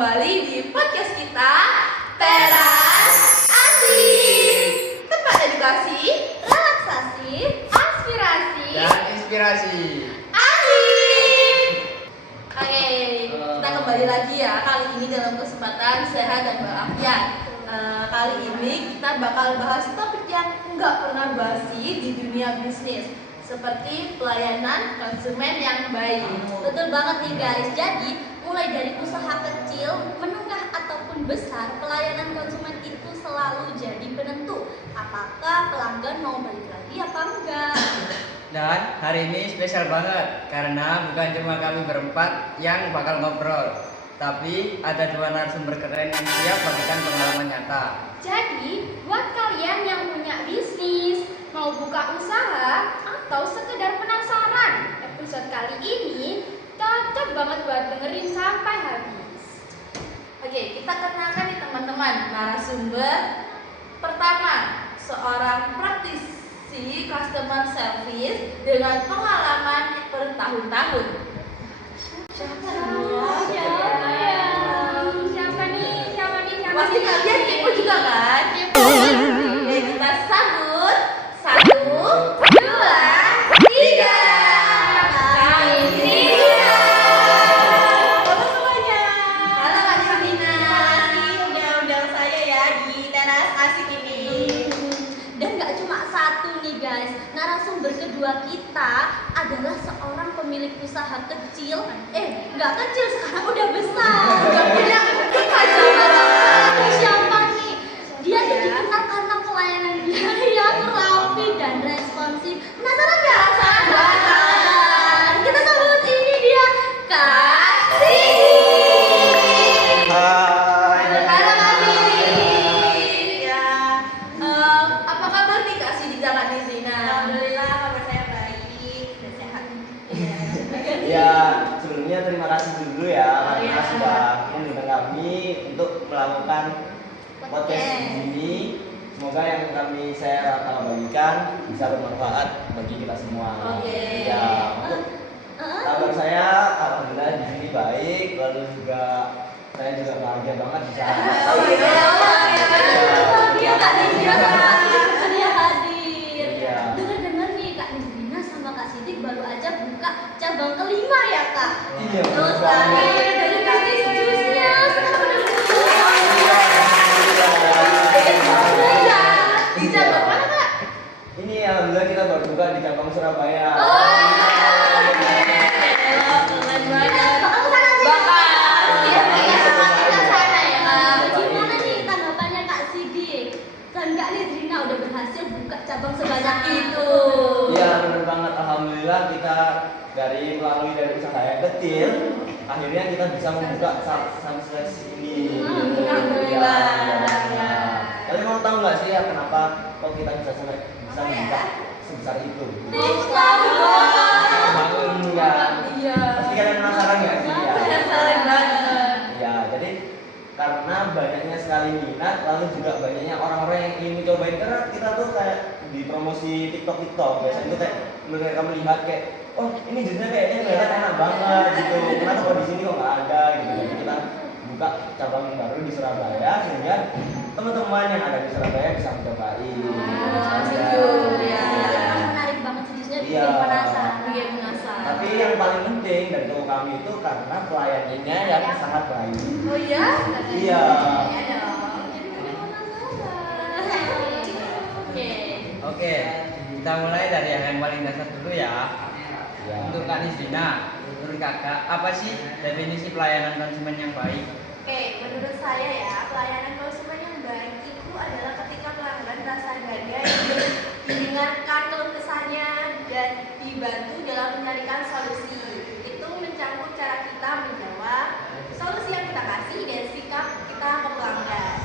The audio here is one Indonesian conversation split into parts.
kembali di podcast kita Teras Asik. Tempat edukasi, relaksasi, aspirasi, dan inspirasi. Asik. Oke, kita kembali lagi ya. Kali ini dalam kesempatan sehat dan walafiat. Kali ini kita bakal bahas topik yang nggak pernah basi di dunia bisnis, seperti pelayanan konsumen yang baik. Betul banget nih guys. Jadi mulai dari usaha kecil, menengah ataupun besar, pelayanan konsumen itu selalu jadi penentu apakah pelanggan mau balik lagi apa enggak. Dan hari ini spesial banget karena bukan cuma kami berempat yang bakal ngobrol, tapi ada dua narasumber keren yang siap bagikan pengalaman nyata. Jadi buat kalian yang punya bisnis, mau buka usaha atau sekedar penasaran, episode kali ini cocok banget buat dengerin sampai habis. Oke, kita kenalkan nih teman-teman narasumber pertama, seorang praktisi customer service dengan pengalaman bertahun-tahun. Pasti kalian kepo juga kan? Oke, kita sambut 1, 2, 3. Kak Nizrina. Halo semuanya. Halo Kak Nizrina. Udah undang saya ya di Teras Asik ini. Dan gak cuma satu nih guys, narasumber kedua kita adalah seorang pemilik usaha kecil. Gak kecil, sekarang udah besar. Udah punya siapa nih? Dia tuh dikenal karena pelayanan dia yang rapi dan responsif. Penasaran gak? Penasaran. Kita sambut ini dia, Kak Sidi. Hai. Halo Kak Sidi. Ya. Apa kabar nih Kak Sidi dan Kak Nizrina? Alhamdulillah kabar saya baik dan sehat. Ya, sebelumnya terima kasih dulu ya Oh, karena iya. sudah mengundang kami untuk melakukan podcast ini. Semoga yang saya akan bagikan bisa bermanfaat bagi kita semua. Oke. Ya, untuk kabar saya alhamdulillah di sini baik, lalu juga saya juga bahagia banget bisa. Oh iya. Dia Kak Nizrina sama Kak Sidik bersedia hadir. Iya. Dengar-dengar nih Kak Nizrina sama Kak Sidik baru aja buka cabang kelima ya Kak. Iya, Terus betul banget. lagi dari bisnis jusnya sekarang udah Di cabang mana Kak? Ini alhamdulillah kita baru buka di cabang Surabaya. Keren banget. bakal kesana sih. Bakal. Iya, Iya, kita kesana ya Kak. Iya. Gimana nih tanggapannya Kak Sidik? Dan Kak Nizrina udah berhasil buka cabang sebanyak itu. Iya benar banget, alhamdulillah kita melalui dari usaha yang kecil, akhirnya kita bisa membuka sampai seleksi ini. Alhamdulillah. Ya. Kalian mau tahu nggak sih ya kenapa kok kita bisa membuka sebesar itu? Enggak. Iya. Pasti kalian penasaran nggak sih ya? Penasaran banget. Ya, jadi karena banyaknya sekali minat, lalu juga banyaknya orang-orang yang ingin cobain, karena kita tuh kayak di promosi TikTok biasanya itu kayak mereka melihat kayak, oh ini jusnya kayaknya kelihatan enak banget gitu, kenapa kok di sini kok nggak ada gitu. Jadi kita buka cabang baru di Surabaya sehingga teman-teman yang ada di Surabaya bisa mencobain. Setuju. Iya, Ya. menarik banget sih jusnya, Iya. bikin penasaran. Bikin penasaran. Tapi yang paling penting dari toko kami itu karena pelayanannya yang sangat baik. Oh iya? Iya. Iya dong. Jadi bikin penasaran. Oke. Oke, kita mulai dari yang paling dasar dulu ya. Ya. Untuk Kak Nizrina, menurut kakak apa sih definisi pelayanan konsumen yang baik? Oke, menurut saya ya, pelayanan konsumen yang baik itu adalah ketika pelanggan merasa dihargai, didengarkan keluh kesahnya, dan dibantu dalam mencarikan solusi. Itu mencakup cara kita menjawab solusi yang kita kasih dan sikap kita ke pelanggan.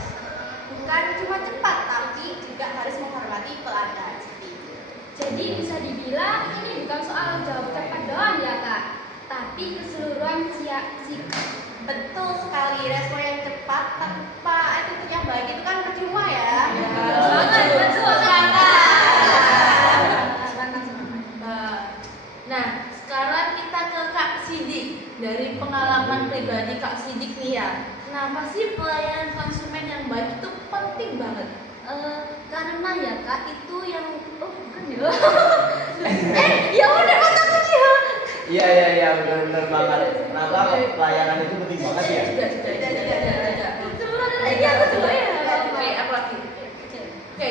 Bukan cuma cepat, tapi juga harus menghormati pelanggan. Seperti itu. Jadi bisa dibilang ini bukan soal jawab cepat doang ya Kak, tapi keseluruhan sikap. Betul sekali, respon yang cepat tanpa attitude yang baik itu kan percuma ya. Betul sekali. Nah, sekarang kita ke Kak Sidik. Dari pengalaman pribadi Kak Sidik nih ya, Karena ya kak itu yang bukan ya. Ya udah otakku dia. Iya benar banget. Kenapa pelayanan itu penting banget ya? Tidak. Lagi aku juga ya. Oke, apa lagi? Oke,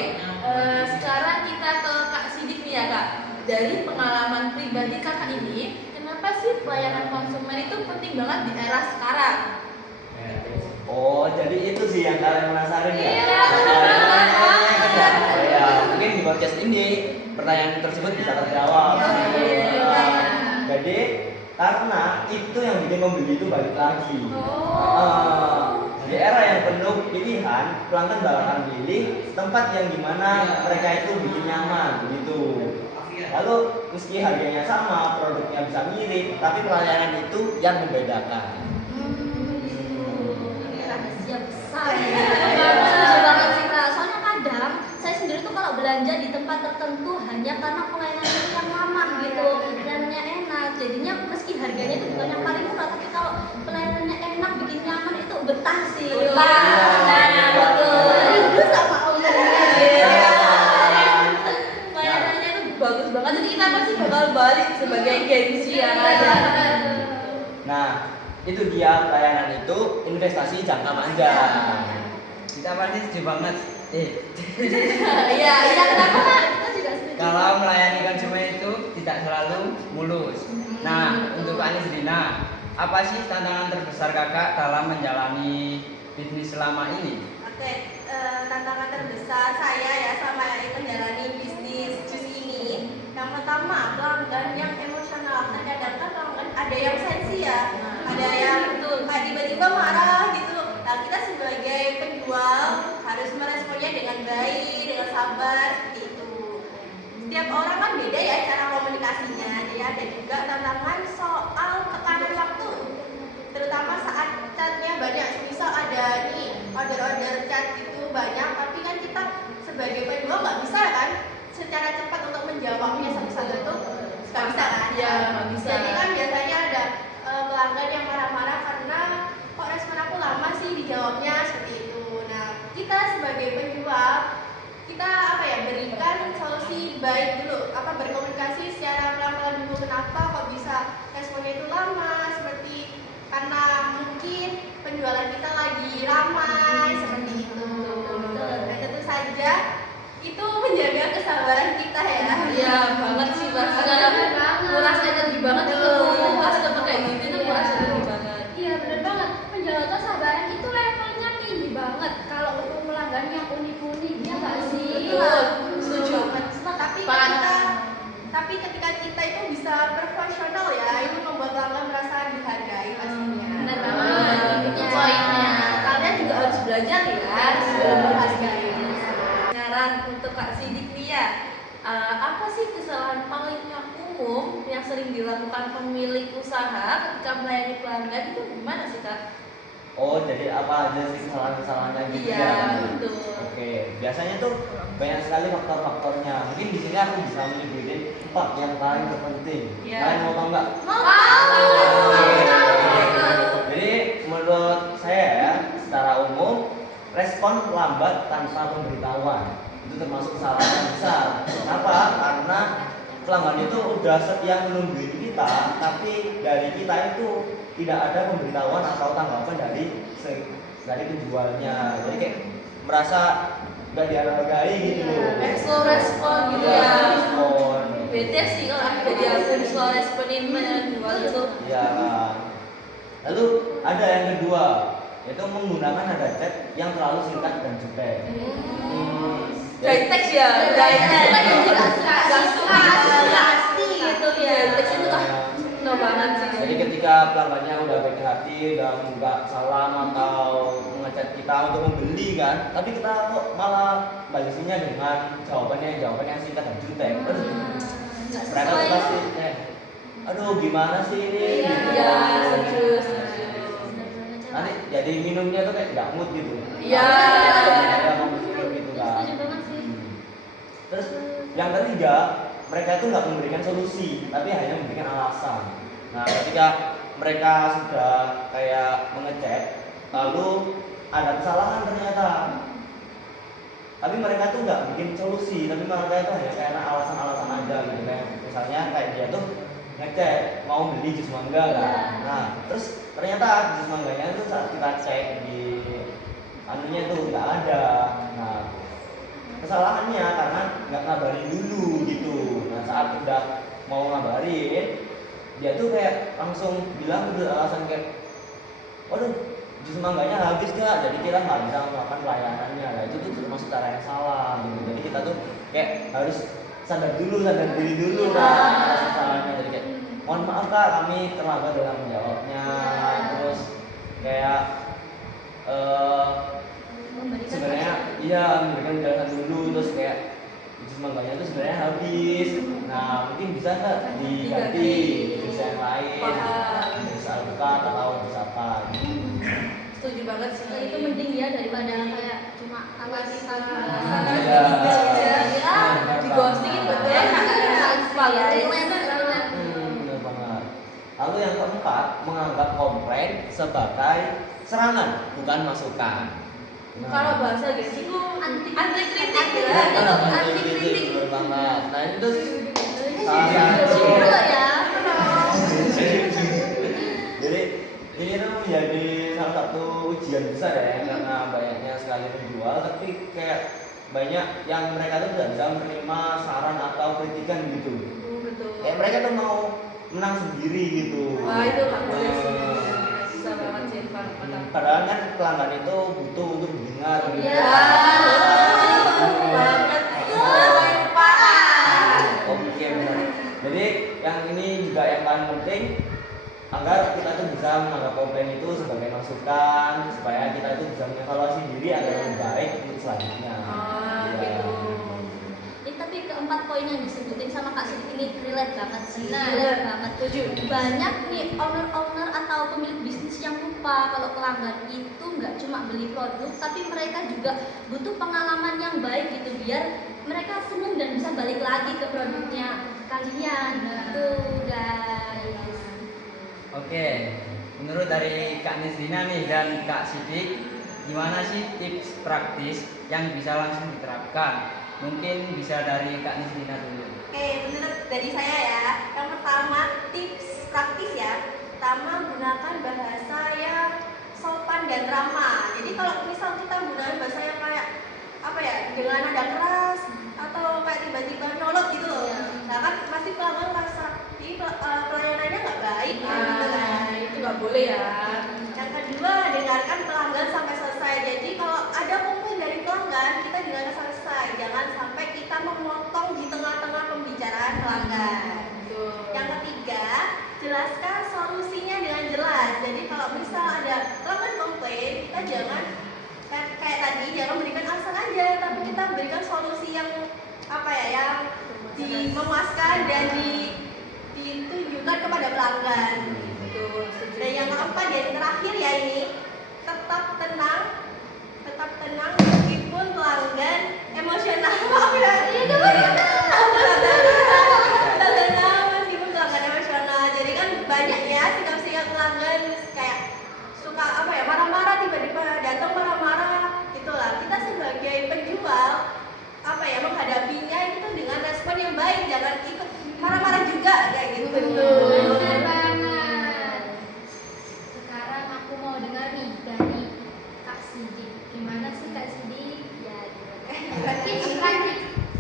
sekarang kita ke Kak Sidik nih ya Kak. Dari pengalaman pribadi kakak ini, kenapa sih pelayanan konsumen itu penting banget di era sekarang? Oh, jadi itu sih yang kalian penasaran ya? Iya. Ya, mungkin di podcast ini pertanyaan tersebut bisa terjawab. Jadi karena itu yang bikin pembeli itu balik lagi. Di era yang penuh pilihan, pelanggan bakalan pilih tempat yang dimana mereka itu bikin nyaman, begitu. Lalu meski harganya sama, produknya bisa mirip, tapi pelayanan itu yang membedakan. Rahasia besar ya. Setuju banget sih kak. Soalnya kadang saya sendiri tuh kalau belanja di tempat tertentu hanya karena pelayanannya itu yang ramah gitu, pelayanannya enak. Jadinya meski harganya itu bukan yang paling murah, tapi kalau pelayanannya enak, bikin nyaman itu betah sih. Betul. Rindu sama omongnya. Pelayanannya itu bagus banget, jadi kita pasti bakal balik sebagai gengsi yang ada. Nah, itu dia pelayanan itu investasi jangka panjang. Kita pasti setuju banget. Iya, kenapa Kak? Kita juga setuju. Kalau melayani konsumen itu tidak selalu mulus. Nah, untuk Kak Nisrina, apa sih tantangan terbesar kakak dalam menjalani bisnis selama ini? Oke, tantangan terbesar saya ya sama menjalani bisnis jus ini. Yang pertama, pelanggan yang emosional. Terkadang kan pelanggan ada yang sensi ya, ada yang kayak tiba-tiba marah gitu. Nah, kita sebagai penjual harus meresponnya dengan baik, dengan sabar, seperti itu. Setiap orang kan beda ya cara komunikasinya. Jadi ada juga tantangan soal tekanan waktu, terutama saat chatnya banyak. Misal ada nih order chat itu banyak, tapi kan kita sebagai penjual nggak bisa kan secara cepat untuk menjawabnya satu-satu itu nggak bisa kan? Iya, nggak bisa. Jadi kan biasanya ada pelanggan yang marah-marah karena kok respon aku lama sih dijawabnya, seperti itu. Nah, kita sebagai penjual kita berikan solusi baik dulu, berkomunikasi secara pelan-pelan dulu. Kenapa kok bisa responnya itu lama, seperti karena mungkin penjualan kita lagi ramai, seperti itu. Dan tentu saja itu menjaga kesabaran kita ya. Iya banget sih Mas. Kuras energi banget itu. Customer kayak gitu itu kuras energi banget. Iya benar banget. Penjualan kesabaran itu levelnya tinggi banget. Kalau untuk pelanggan yang unik-unik ya nggak sih? Betul, setuju. Tapi ketika kita itu bisa profesional ya, itu membuat pelanggan merasa dihargai pastinya. Benar banget. Itu poinnya. Kalian juga harus belajar ya sebelum menghargai. Saran untuk Kak Sidik nih ya. Apa sih kesalahan paling umum yang sering dilakukan pemilik usaha ketika melayani pelanggan itu gimana sih Kak? Oh, jadi apa aja sih kesalahan-kesalahannya gitu Iya, ya? betul. Oke, biasanya tuh banyak sekali faktor-faktornya. Mungkin di sini aku bisa menyebutin 4 yang paling terpenting. Iya. Kalian mau tahu nggak? Jadi menurut saya ya, secara umum respon lambat tanpa pemberitahuan itu termasuk kesalahan yang besar. Kenapa? Karena pelanggan itu udah setia menungguin kita, tapi dari kita itu tidak ada pemberitahuan atau tanggapan dari penjualnya. Jadi kayak merasa nggak dihargai gitu loh. Slow respon gitu Iya, ya. respon. Bete sih kalau akhirnya diakui slow responin menjual itu. Iya. Lalu ada yang kedua, yaitu menggunakan nada chat yang terlalu singkat dan jutek. Dry text ya, dry text. Pasti gitu ya. Dry text itu no banget sih. Jadi ketika pelanggannya udah baik hati, udah nggak salam atau mengechat kita untuk membeli kan, tapi kita kok malah balesinya dengan jawaban yang singkat dan jutek. Terus mereka tuh pasti aduh gimana sih ini? Iya, serius. Nanti jadi minumnya tuh kayak nggak mood gitu. Iya. Ada ngomong gitu kan. Setuju banget sih. Terus yang ketiga, mereka itu nggak memberikan solusi, tapi hanya memberikan alasan. Nah, ketika mereka sudah kayak mengecek, lalu ada kesalahan ternyata. tapi mereka tuh nggak bikin solusi, tapi mereka itu hanya karena alasan-alasan aja gitu. Kayak misalnya kayak dia tuh ngecek mau beli jus mangga kan, nah terus ternyata jus mangganya tuh saat kita cek di anunya tuh nggak ada. Nah kesalahannya karena nggak ngabarin dulu gitu. Nah saat udah mau ngabarin, dia tuh kayak langsung bilang alasan kayak, waduh jus mangganya habis gak, jadi kita nggak bisa melakukan pelayanannya. Nah itu tuh termasuk cara yang salah gitu. Jadi kita tuh kayak harus sadar diri dulu kan atas kesalahannya. Jadi kayak mohon maaf kak, kami terlambat dalam menjawabnya. Terus kayak sebenarnya iya memberikan penjelasan dulu, terus kayak jus mangganya itu sebenarnya habis. Nah mungkin bisa nggak diganti jus yang lain, jus alpukat atau jus apa gitu. Setuju banget sih. Itu mending ya daripada kayak cuma alasan Iya. Di ghosting itu betul ya. Benar banget. Lalu yang keempat, menganggap komplain sebagai serangan bukan masukan. Kalau bahasa gitu itu anti kritik ya. Anti kritik benar banget. Nah itu salah satu. ya. Jadi ini tuh menjadi salah satu ujian besar ya, karena banyaknya sekali penjual, tapi kayak banyak yang mereka tuh tidak bisa menerima saran atau kritikan gitu. Betul. Kayak mereka tuh mau menang sendiri gitu. Wah itu nggak boleh sih. Susah banget sih Irfan. Padahal kan pelanggan itu butuh untuk didengar gitu. Iya. Banget. Oke benar. Jadi yang ini juga yang paling penting, agar kita tuh bisa menganggap komplain itu sebagai masukan, supaya kita itu bisa mengevaluasi diri agar lebih baik untuk selanjutnya. Gitu. Tapi keempat poin yang disebutin sama Kak Sidik ini relate banget sih. Nah, Relate banget. Setuju. Banyak nih owner-owner atau pemilik bisnis yang lupa kalau pelanggan itu nggak cuma beli produk, tapi mereka juga butuh pengalaman yang baik gitu biar mereka seneng dan bisa balik lagi ke produknya kalian. Gitu guys. Oke, menurut dari Kak Nisrina nih dan Kak Sidik, gimana sih tips praktis yang bisa langsung diterapkan? Mungkin bisa dari Kak Nisrina dulu. Oke, menurut dari saya ya, yang pertama tips praktis ya. Pertama, gunakan bahasa yang sopan dan ramah. Jadi kalau misal kita gunakan bahasa yang kayak apa ya, dengan nada keras atau kayak tiba-tiba nyolot gitu loh. Nah kan pasti pelanggan merasa ini pelayanannya nggak baik kan gitu kan. Itu nggak boleh ya. Yang kedua, dengarkan pelanggan sampai selesai. Jadi kalau ada komplain dari pelanggan, kita dengarkan sampai selesai. Jangan sampai kita memotong di tengah-tengah pembicaraan pelanggan. Yang ketiga, jelaskan solusinya dengan jelas. Jadi kalau misal ada pelanggan komplain, kita jangan kayak tadi, jangan berikan alasan aja, tapi kita berikan solusi yang apa ya, yang memuaskan dan ditunjukkan kepada pelanggan. Dan yang keempat dan terakhir ya ini, tetap tenang meskipun pelanggan emosional. Maaf ya, tetap tenang meskipun pelanggan emosional. Jadi kan banyak ya sikap-sikap pelanggan kayak suka apa ya, marah-marah, tiba-tiba datang marah-marah gitulah. Kita sebagai penjual apa ya, menghadapinya itu dengan respon yang baik, jangan ikut marah-marah juga kayak gitu. Benar banget. Sekarang aku mau dengar nih dari Kak Sidik. Gimana sih Kak Sidik? Ya,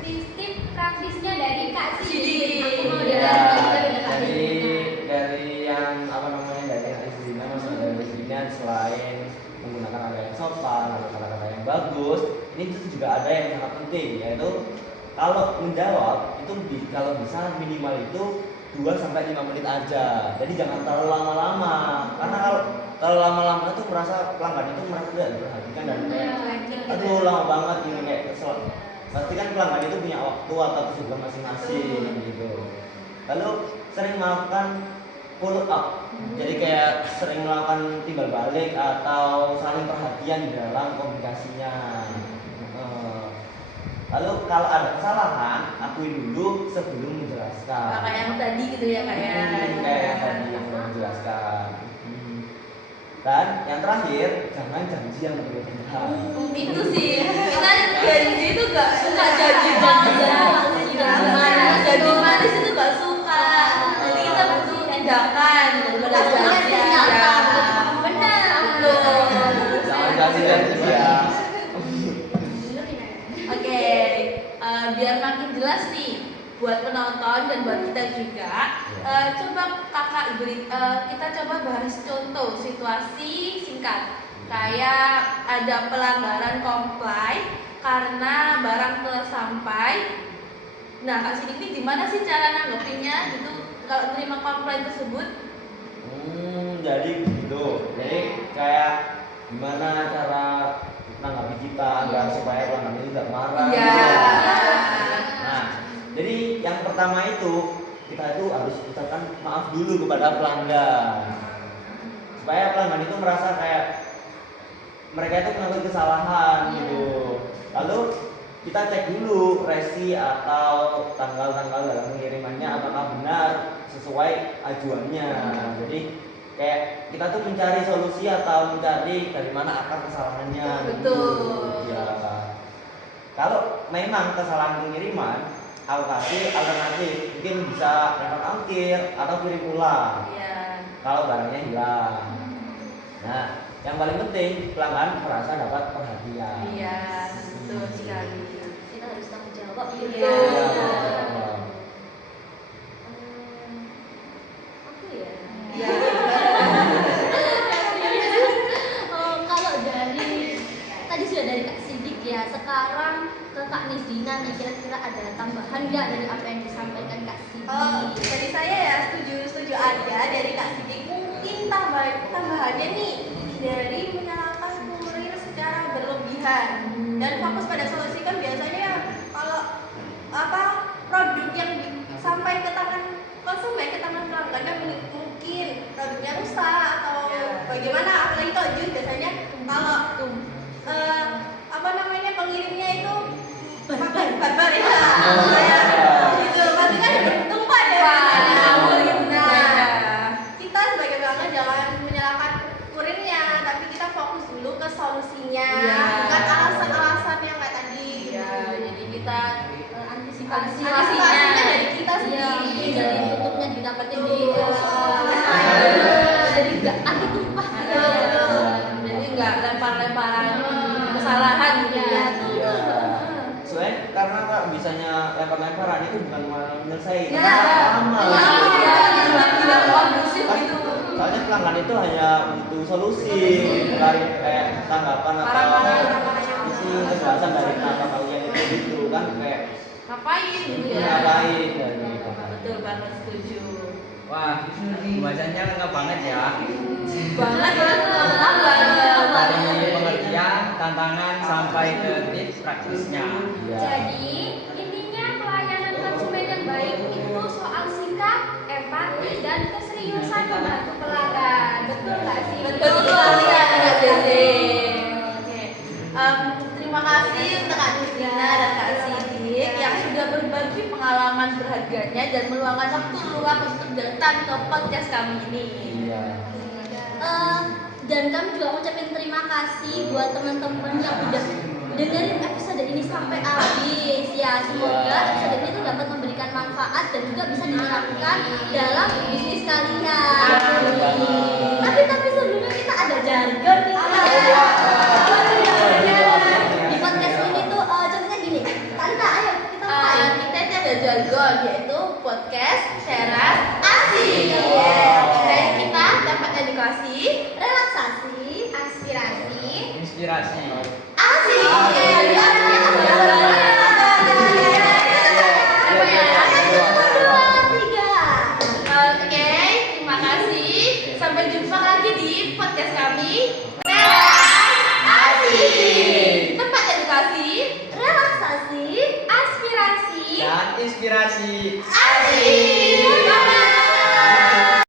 prinsip praktisnya dari Kak Sidik. Aku mau dengar dari Kak Sidik. dari yang apa namanya, dari yang istrinya, maksudnya dari istrinya, selain menggunakan kata yang sopan atau kata-kata yang bagus, ini tuh juga ada yang sangat penting, yaitu kalau menjawab itu kalau bisa minimal itu 2-5 menit aja. Jadi jangan terlalu lama-lama, karena kalau lama-lama itu merasa pelanggan itu merasa tidak diperhatikan dan kayak aduh lama banget ini, kayak kesel. Pasti kan pelanggan itu punya waktu atau kesibukan masing-masing gitu. Lalu sering melakukan follow up, jadi kayak sering melakukan timbal balik atau saling perhatian di dalam komunikasinya. Lalu kalau ada kesalahan, akui dulu sebelum menjelaskan. Kayak yang tadi gitu ya, kayak Kayak yang tadi yang belum menjelaskan. Dan yang terakhir, jangan janji yang berlebihan. Itu sih, kita janji itu gak suka janji banget janji manis itu gak suka. Jadi kita butuh tindakan daripada janji. Benar. Jangan janji ya. Oke, biar makin jelas nih buat penonton dan buat kita juga, coba kakak beri, kita coba bahas contoh situasi singkat. Kayak ada pelanggaran comply karena barang telah sampai. Nah, Kak Sidik gimana sih cara nanggepinnya gitu kalau terima komplain tersebut? Jadi begitu. Jadi kayak gimana cara menanggapi kita agar supaya pelanggan itu tidak marah. Iya. Nah, jadi yang pertama itu kita itu harus ucapkan maaf dulu kepada pelanggan supaya pelanggan itu merasa kayak mereka itu melakukan kesalahan gitu. Lalu kita cek dulu resi atau tanggal-tanggal dalam pengirimannya apakah benar sesuai ajuannya. Jadi kayak kita tuh mencari solusi atau mencari dari mana akar kesalahannya. Betul. Ya. Kalau memang kesalahan pengiriman, aku kasih alternatif, mungkin bisa refund ongkir atau kirim ulang. Iya. Kalau barangnya hilang. Nah, yang paling penting pelanggan merasa dapat perhatian. Iya, betul sekali. Kita harus tanggung jawab. Iya. Aku ya. Iya. Kalau dari tadi sudah dari Kak Sidik ya, sekarang ke Kak Nisdina nih, kira-kira ada tambahan nggak dari apa yang disampaikan Kak Sidik? Dari saya ya setuju aja dari Kak Sidik. Mungkin tambahannya nih dari menyalahkan kurir secara berlebihan dan fokus pada solusi. Kan biasanya kalau produk yang sampai ke tangan konsumen, ke tangan pelanggan kan mungkin produknya rusak atau bagaimana, apalagi kalau jus biasanya kalau pengirimnya itu barbar ya. Gitu, pasti kan tumpah deh. Kita sebagai pelanggan jangan menyalahkan kurirnya, tapi kita fokus dulu ke solusinya, bukan alasan-alasan yang kayak tadi. Iya, jadi kita Antisipasinya dari kita sendiri. dari tutupnya didapetin di jadi nggak anti tumpah. jadi nggak lempar-lemparan kesalahan gitu ya. Soalnya karena Kak bisanya lempar-lemparan itu bukan malah menyelesaikan. Iya. Lama. Tidak kondusif Kan, gitu. soalnya pelanggan itu hanya butuh solusi, bukan kayak tanggapan atau isi kejelasan dari kenapa kalian itu gitu kan kayak Ngapain gitu ya? ngapain dan gitu. Betul banget, setuju. Wah, pembahasannya lengkap banget ya. Banget. Dari pengertian, tantangan sampai ke tips praktisnya. Iya. Jadi intinya pelayanan konsumen yang baik itu soal sikap, empati, dan keseriusan membantu pelanggan. Betul nggak sih? Betul sekali ya Kak Dede. Oke. Terima kasih untuk Kak Nisdina dan Kak Sidik yang sudah berbagi pengalaman berharganya dan meluangkan waktu luang untuk datang ke podcast kami ini. Iya. Dan kami juga mengucapkan terima kasih buat teman-teman yang udah dengerin episode ini sampai habis ya. Semoga episode ini tuh dapat memberikan manfaat dan juga bisa diterapkan dalam bisnis kalian. Tapi sebelumnya kita ada jargon nih. Di podcast ini tuh contohnya gini. Tante, ayo kita mulai. Kita ini ada jargon yaitu podcast Teras Asik. Dan kita dapat edukasi Relaksasi, aspirasi, Inspirasi. asik.